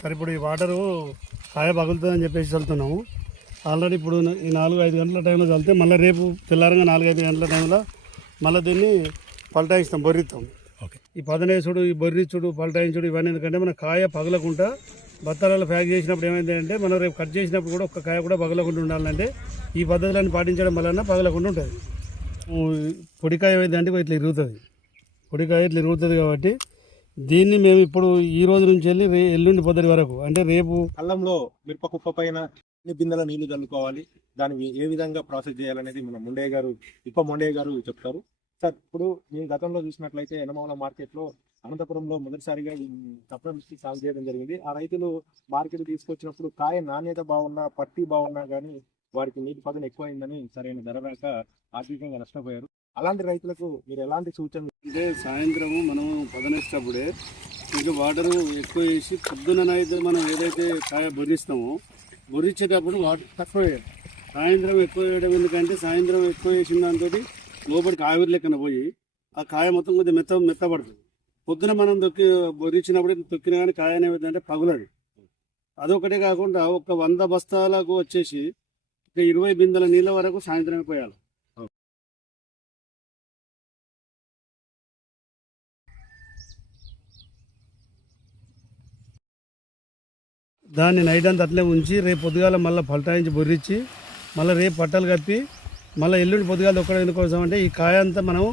సరే ఇప్పుడు ఈ వాటరు కాయ పగులుతుందని చెప్పేసి చల్లుతున్నాము ఆల్రెడీ ఇప్పుడు ఈ నాలుగు ఐదు గంటల టైంలో చల్లితే మళ్ళీ రేపు తెల్లారంగా నాలుగు ఐదు గంటల టైంలో మళ్ళీ దీన్ని పల్టాయిస్తాం బొర్రిస్తాం. ఓకే. ఈ పదనేసుడు ఈ బొర్రిచుడు పల్టాయించుడు ఇవన్నీ ఎందుకంటే మన కాయ పగలకుండా బత్తాలలో ప్యాక్ చేసినప్పుడు ఏమైందంటే మనం రేపు కట్ చేసినప్పుడు కూడా ఒక్క కాయ కూడా పగలకుండా ఉండాలంటే ఈ పద్ధతులను పాటించడం వలన పగలకుండా ఉంటుంది. పొడికాయ ఏమైందంటే ఇట్లా ఇరుగుతుంది. పొడికాయ ఇట్లా ఇరుగుతుంది కాబట్టి దీన్ని మేము ఇప్పుడు ఈ రోజు నుంచి వెళ్ళి రే ఎల్లుండి పొద్దుటి వరకు అంటే రేపు కళ్ళంలో మిరప కుప్ప పైన ఎన్ని బిందెల నీళ్ళు చల్లుకోవాలి. దాన్ని ఏ విధంగా ప్రాసెస్ చేయాలనేది మన ముండే గారు ఇప్ప మొండే గారు చెప్తారు. సార్ ఇప్పుడు నేను గతంలో చూసినట్లయితే ఎనమౌల మార్కెట్లో అనంతపురంలో మొదటిసారిగా ఈ సాగు చేయడం జరిగింది. ఆ రైతులు మార్కెట్ తీసుకొచ్చినప్పుడు కాయ నాణ్యత బాగున్నా పట్టి బాగున్నా కానీ వారికి నీటి పదన ఎక్కువైందని సరైన ధర రాక ఆర్థికంగా నష్టపోయారు. అలాంటి రైతులకు మీరు ఎలాంటి సూచనలు అంటే సాయంత్రము మనం పదనేసేటప్పుడే ఇంకా వాటర్ ఎక్కువ వేసి పొద్దుననైతే మనం ఏదైతే కాయ బొరిస్తామో బొర్రిచ్చేటప్పుడు వాటర్ తక్కువ వేయాలి. సాయంత్రం ఎక్కువ వేయడం ఎందుకంటే సాయంత్రం ఎక్కువ వేసిన దాంతో లోపలికి ఆవిరి లెక్కన పోయి ఆ కాయ మొత్తం కొద్దిగా మెత్త మెత్తపడుతుంది పొద్దున మనం తొక్కి బొర్రిచ్చినప్పుడు తొక్కిన కానీ కాయ అంటే పగులది. అదొకటే కాకుండా ఒక వంద బస్తాలకు వచ్చేసి ఒక ఇరవై బిందెల నీళ్ళ వరకు సాయంత్రమే పోయాలి. దాన్ని నైట్ అంతా అట్లే ఉంచి రేపు పొద్దుగాల మళ్ళీ పల్టాయించి బొర్రిచ్చి మళ్ళీ రేపు పట్టలు కప్పి మళ్ళీ ఎల్లుండి పొద్దుగాల ఒక్కడ ఎందుకోసం అంటే ఈ కాయ అంతా మనం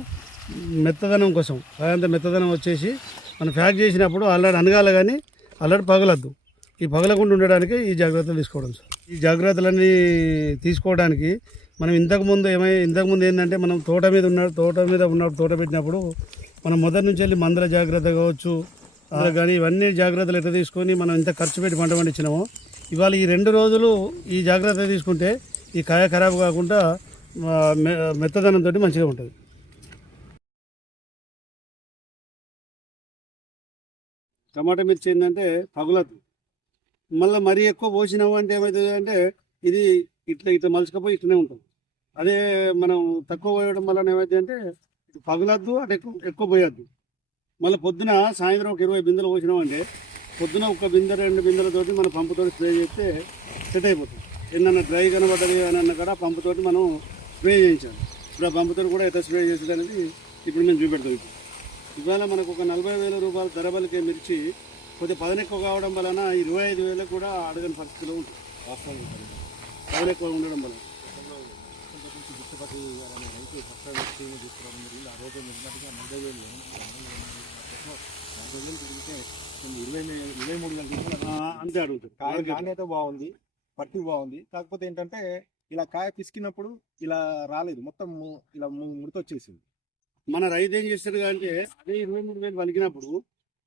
మెత్తదనం కోసం కాయ అంతా మెత్తదనం వచ్చేసి మనం ప్యాక్ చేసినప్పుడు ఆల్రెడీ అనగాల కానీ ఆల్రెడీ పగలద్దు. ఈ పగలకుండా ఉండడానికి ఈ జాగ్రత్తలు తీసుకోవడం సార్. ఈ జాగ్రత్తలన్నీ తీసుకోవడానికి మనం ఇంతకుముందు ఏమై ఇంతకుముందు ఏంటంటే మనం తోట మీద ఉన్న తోట మీద ఉన్నప్పుడు తోట పెట్టినప్పుడు మనం మొదటి నుంచి వెళ్ళి మందుల జాగ్రత్త కావచ్చు కానీ ఇవన్నీ జాగ్రత్తలు ఎట్లా తీసుకొని మనం ఇంత ఖర్చు పెట్టి పంట పండించినామో. ఇవాళ ఈ రెండు రోజులు ఈ జాగ్రత్త తీసుకుంటే ఈ కాయ ఖరాబ్ కాకుండా మెత్తదనంతో మంచిగా ఉంటుంది. టమాటా మిర్చి ఏంటంటే పగులదు. మళ్ళీ మరీ ఎక్కువ పోసినాము అంటే ఏమవుతుంది అంటే ఇది ఇట్లా ఇట్లా మలుచుకపోయి ఇట్లనే ఉంటుంది. అదే మనం తక్కువ పోయడం వల్ల ఏమవుతుంది అంటే పగులద్దు అంటే ఎక్కువ ఎక్కువ పోయొద్దు. మళ్ళీ పొద్దున సాయంత్రం ఒక ఇరవై బిందెలు పోసినాం అంటే పొద్దున ఒక బిందె రెండు బిందెలతోటి మనం పంపుతో స్ప్రే చేస్తే సెట్ అయిపోతుంది. ఏదన్నా డ్రై కనబడ్డది అని అన్న కూడా పంపుతోటి మనం స్ప్రే చేయించాలి. ఇప్పుడు ఆ పంపుతో కూడా ఎట్లా స్ప్రే చేసేది అనేది ఇప్పుడు మేము చూపెడతాం ఇప్పుడు. ఇవాళ మనకు ఒక నలభై వేల రూపాయల ధరబలికే మిర్చి కొద్దిగా పదన ఎక్కువ కావడం వలన ఇరవై ఐదు వేలకు కూడా అడగని పరిస్థితిలో ఉంటుంది. వాస్తవం. పదన ఎక్కువ ఉండడం వలన. గుర్తుపట్టి రైతు కొత్త వ్యక్తిని తీసుకురావడం జరిగింది. ఆ రోజు నిన్నటిగా నలభై వేలు నలభై వేలు ఇరవై ఇరవై మూడు వేల రూపాయలు అంతే అడుగుతుంది కాయ నాణ్యత బాగుంది పట్టి బాగుంది. కాకపోతే ఏంటంటే ఇలా కాయ పిసికినప్పుడు ఇలా రాలేదు. మొత్తం ఇలా ముడత వచ్చేసింది. మన రైతు ఏం చేస్తాడు అంటే అదే ఇరవై మూడు వేలు పలికినప్పుడు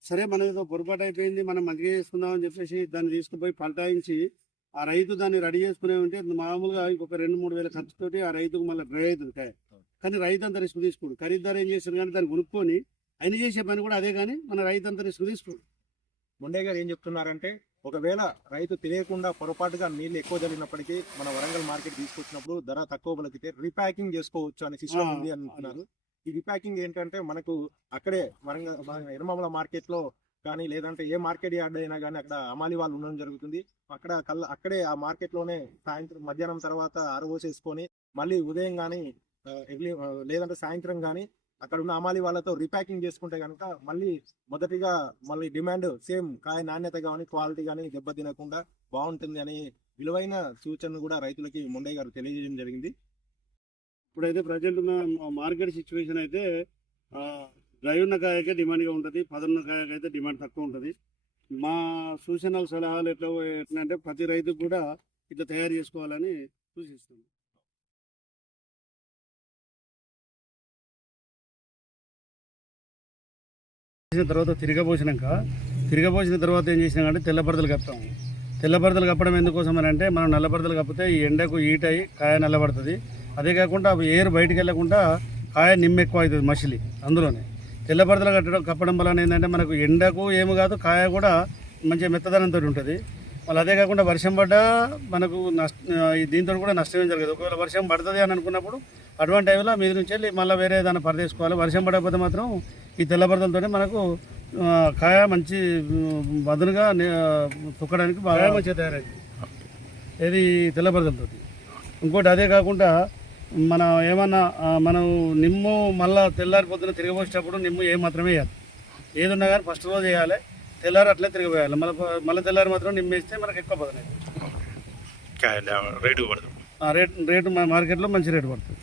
సరే మన ఏదో పొరపాటు అయిపోయింది మనం మంచిగా చేసుకుందాం అని చెప్పేసి దాన్ని తీసుకుపోయి పల్టాయించి ఆ రైతు దాన్ని రెడీ చేసుకునే ఉంటే మామూలుగా ఇంకొక రెండు మూడు వేల ఖర్చుతోటి ఆ రైతుకు మళ్ళీ డ్రై అవుతుంది కాయ. కానీ రైతు అంత రిస్క్ తీసుకోడు. ఖరీదారు ఏం చేస్తాడు కానీ దాన్ని కొనుక్కొని ఆయన చేసే పని కూడా అదే కానీ మన రైతు అంత రిస్క్ తీసుకోడు. ముండే గారు ఏం చెప్తున్నారంటే ఒకవేళ రైతు తెలియకుండా పొరపాటుగా నీళ్ళు ఎక్కువ జరిగినప్పటికీ మన వరంగల్ మార్కెట్ తీసుకొచ్చినప్పుడు ధర తక్కువ పలికితే రీప్యాకింగ్ చేసుకోవచ్చు అనే సిస్టమ్ ఉంది అంటున్నారు. ఈ రీప్యాకింగ్ ఏంటంటే మనకు అక్కడే వరంగల్ మన ఎర్రమామల మార్కెట్లో కానీ లేదంటే ఏ మార్కెట్ యార్డ్ అయినా కానీ అక్కడ అమాలి వాళ్ళు ఉండడం జరుగుతుంది. అక్కడ కళ్ళ అక్కడే ఆ మార్కెట్లోనే సాయంత్రం మధ్యాహ్నం తర్వాత ఆరబోసేసుకొని మళ్ళీ ఉదయం కానీ ఎర్లీ లేదంటే సాయంత్రం కానీ అక్కడ ఉన్న అమాలి వాళ్ళతో రీప్యాకింగ్ చేసుకుంటే కనుక మళ్ళీ మొదటిగా మళ్ళీ డిమాండ్ సేమ్ కాయ నాణ్యత కానీ క్వాలిటీ కానీ దెబ్బతినకుండా బాగుంటుంది అని విలువైన సూచనలు కూడా రైతులకి ముండయ్య గారు తెలియజేయడం జరిగింది. ఇప్పుడైతే ప్రజెంట్ ఉన్న మార్కెట్ సిచ్యువేషన్ అయితే డ్రై ఉన్న కాయకే డిమాండ్గా ఉంటుంది పదన్న కాయకైతే డిమాండ్ తక్కువ ఉంటుంది. మా సూచనలు సలహాలు ఎట్లా ఎట్లా అంటే ప్రతి రైతుకు కూడా ఇట్లా తయారు చేసుకోవాలని సూచిస్తుంది చేసిన తర్వాత తిరగబోసినాక తిరగబోసిన తర్వాత ఏం చేసినామంటే తెల్లబరదలు కప్పాము. తెల్లబరదలు కప్పడం ఎందుకోసం అని అంటే మనం నల్లబరదలు కప్పితే ఈ ఎండకు హీట్ అయి కాయ నల్లబడుతుంది. అదే కాకుండా అవి ఏరు బయటికి వెళ్ళకుండా కాయ నిమ్మెక్కువ అవుతుంది మసిలి అందులోనే. తెల్లబరదలు కట్టడం కప్పడం వలన ఏంటంటే మనకు ఎండకు ఏమి కాదు కాయ కూడా మంచి మెత్తదనంతో ఉంటుంది. మళ్ళీ అదే కాకుండా వర్షం పడ్డా మనకు నష్ట దీంతో కూడా నష్టం ఏం జరగదు. ఒకవేళ వర్షం పడుతుంది అని అనుకున్నప్పుడు అటువంటి టైంలో మీద నుంచి వెళ్ళి మళ్ళీ వేరే ఏదైనా పరదేసుకోవాలి వర్షం పడకపోతే మాత్రం ఈ తెల్లబరదలతోనే మనకు కాయ మంచి నే- తొక్కడానికి బాగా మంచిగా తయారైంది. ఇది తెల్లబరదంతో ఇంకోటి అదే కాకుండా మనం ఏమన్నా మనం నిమ్ము మళ్ళా తెల్లారి పొద్దున తిరగబోసేటప్పుడు నిమ్ము ఏ మాత్రమే వేయాలి. ఏది ఉన్నా కానీ ఫస్ట్ రోజు వేయాలి. తెల్లారి అట్లే తిరగబోయాలి. మళ్ళీ మళ్ళీ తెల్లారి మాత్రం నిమ్మ వేస్తే మనకు ఎక్కువ బదులు రేటు పడదు. రేట్ రేటు మార్కెట్లో మంచి రేటు పడుతుంది.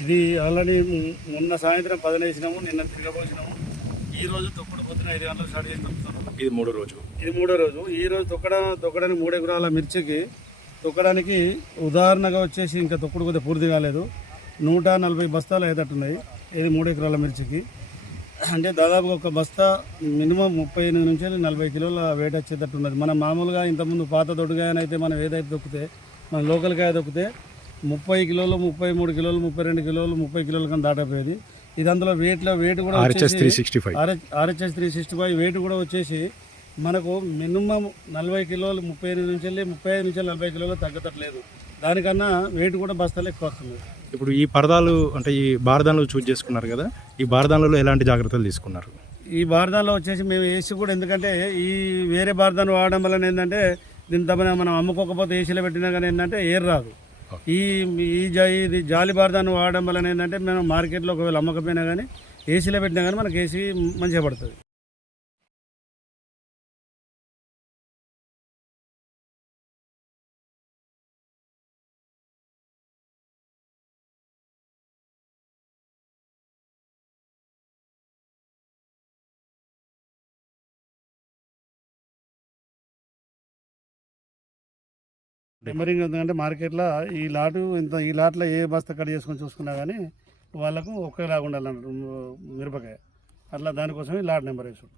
ఇది ఆల్రెడీ మొన్న సాయంత్రం పదిన వేసినాము నిన్న తిరగబోసినాము. ఈ రోజు తొక్కుడు పొద్దున ఐదు గంటలకు స్టార్ట్ చేసి తొక్కుతున్నాము ఇది మూడో రోజు. ఇది మూడో రోజు. ఈ రోజు తొక్కడ తొక్కడానికి మూడు ఎకరాల మిర్చికి తొక్కడానికి ఉదాహరణగా వచ్చేసి ఇంకా తొక్కుడు కొద్దిగా పూర్తి కాలేదు. నూట నలభై బస్తాలు అయ్యేటట్టున్నాయి. ఇది మూడు ఎకరాల మిర్చికి. అంటే దాదాపుగా ఒక బస్తా మినిమం ముప్పై ఎనిమిది నుంచి నలభై కిలోల వెయిట్ వచ్చేటట్టు ఉన్నది మనం మామూలుగా ఇంతకుముందు పాత దొడ్డుగాయనైతే మనం ఏదైతే దొక్కితే మన లోకల్ కాయ దొక్కితే ముప్పై కిలోలు ముప్పై మూడు కిలోలు ముప్పై రెండు కిలోలు ముప్పై కిలోల కన్నా దాటపోయేది. ఇది అందులో వెయిట్లో వెయిట్ కూడా RHS three sixty five RHS three sixty five weight కూడా వచ్చేసి మనకు మినిమం నలభై కిలోలు ముప్పై ఎనిమిది నుంచి వెళ్ళి ముప్పై ఐదు నుంచి నలభై కిలోలు తగ్గట్లేదు దానికన్నా వెయిట్ కూడా బస్తాలు ఎక్కువ వస్తుంది. ఇప్పుడు ఈ పరదాలు అంటే ఈ బారదాన్లు చూజ్ చేసుకున్నారు కదా ఈ బారదాన్లలో ఎలాంటి జాగ్రత్తలు తీసుకున్నారు? ఈ బార్దాన్లో వచ్చేసి మేము ఏసీ కూడా ఎందుకంటే ఈ వేరే బార్దాన్ వాడడం వలన ఏంటంటే దీని తప్పన మనం అమ్ముకోకపోతే ఏసీలో పెట్టినా కానీ ఏంటంటే ఎయిర్ రాదు. ఈ ఈ జా- ఇది జాలి బార్దాన్ని వాడడం వలన ఏంటంటే మనం మార్కెట్లో ఒకవేళ అమ్మకపోయినా కానీ ఏసీలో పెట్టినా కానీ మనకి ఏసీ మంచిగా పడుతుంది. నెంబరింగ్ ఎందుకంటే మార్కెట్లో ఈ లాటు ఇంత ఈ లాట్లో ఏ బస్తా కట్ చేసుకొని చూసుకున్నా కానీ వాళ్ళకు ఒకేలాగా ఉండాలన్నట్టు మిరపకాయ. అట్లా దానికోసమే లాట్ నెంబర్ వేసాడు.